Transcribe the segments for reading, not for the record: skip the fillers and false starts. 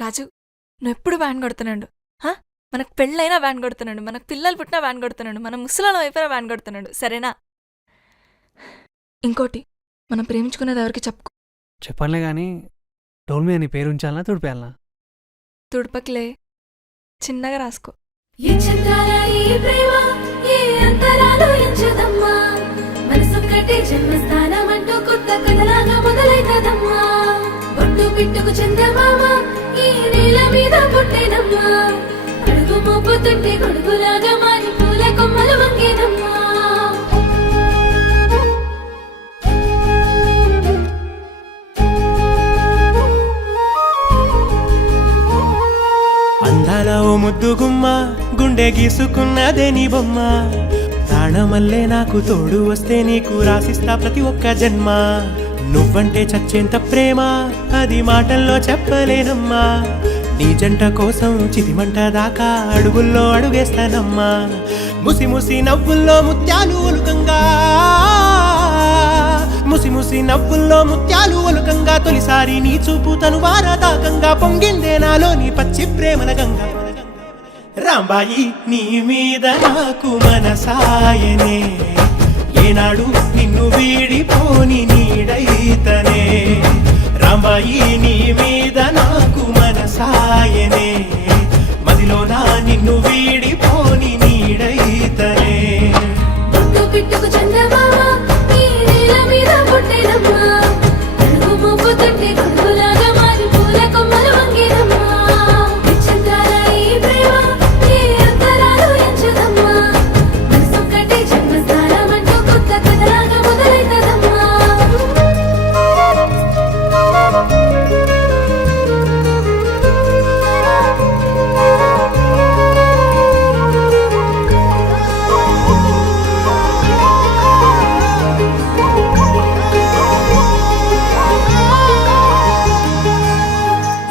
రాజు, నువ్వెప్పుడు వ్యాన్ కొడుతున్నాడు. మనకు పెళ్ళైనా వ్యాన్ కొడుతున్నాడు, మనకు పిల్లలు పుట్టినా వ్యాన్ కొడుతున్నాడు, మన ముసలాళ్ళం అయిపోయినా వ్యాన్ కొడుతున్నాడు. సరేనా? ఇంకోటి, మనం ప్రేమించుకునేది ఎవరికి చెప్పుకో. చెప్పనులే కానీ డోల్ మీద నీ పేరు ఉంచాలనా తుడిపేయాలనా? తుడపకిలే, చిన్నగా రాసుకో. పిట్టుకు చందమామ ఈ నేల మీద పుట్టేనమ్మా, అడుగు మోపుతుంటే గొడుగులాగా మారి పూల కొమ్మలు వంగేనమ్మా. అందాల ఓ ముద్దు గుమ్మ, గుండె గీసుకున్నదే నీ బొమ్మ. ప్రాణమల్లే నాకు తోడు వస్తే నీకు రాసిస్తా ప్రతి ఒక్క జన్మ. నువ్వంటే చచ్చేంత ప్రేమ అది మాటల్లో చెప్పలేనమ్మా. నీ జంట కోసం చితిమంట దాకా అడుగుల్లో అడుగేస్తానమ్మా. ముసి ముసి నవ్వుల్లో ముత్యాలు ఒలుకంగా, ముసి ముసి నవ్వుల్లో ముత్యాలు ఒలుకంగా, తొలిసారి నీ చూపు తను వారదాకంగా పొంగిందే నాలో నీ పచ్చి ప్రేమల గంగా. రాంబాయి నీ మీద నాకు మనసాయనే, ఏనాడు నిన్ను వీడిపోని నీడైతనే. రాంబాయి నీ మీద నాకు మనసాయనే, మదిలోనా నిన్ను వీడిపోని నీడైతనే. పిట్టుకు చందమామ ఈ నేల మీద పుట్టేనమ్మా, అడుగు మోపుతుంటే గొడుగులాగా మారి పూల కొమ్మలు వంగేనమ్మా.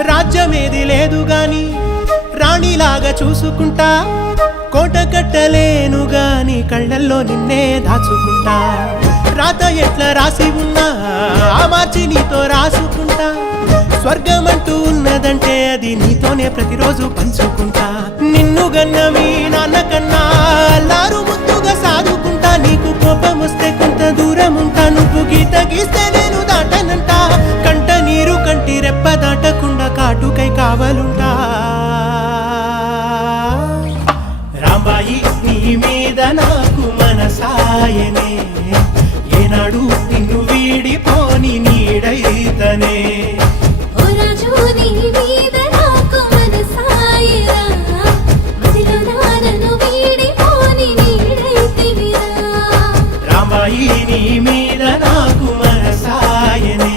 రాజ్యమేది లేదు గాని రాణిలాగా చూసుకుంటా, కోట కట్టలేను గాని కళ్ళల్లో నిన్నే దాచుకుంటా. రాత ఎట్లా రాసి ఉన్నా ఆ మార్చి నీతో రాసుకుంటా. స్వర్గమంటూ ఉన్నదంటే అది నీతోనే ప్రతిరోజు పంచుకుంటా. నిన్ను గన్న మీ నాన్న కన్నా అల్లారు ముద్దుగా సాదుకుంటా. నీకు కోపం వస్తే కొంత దూరం ఉంటా, నువ్వు గీత గీస్తే నేను దాటనంటా. కంట నీరు కంటి రెప్ప దాటకుండా కాటుకై కావలుంటా. రాంబాయి నీ మీద నాకు మనసాయనే, ఏనాడు నిన్ను వీడిపోని నీడైతనే. రాంబాయి నీ మీద నాకు మనసాయనే,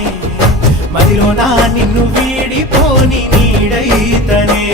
మదిలోనా నిన్ను వీడిపోని నీడైతనే.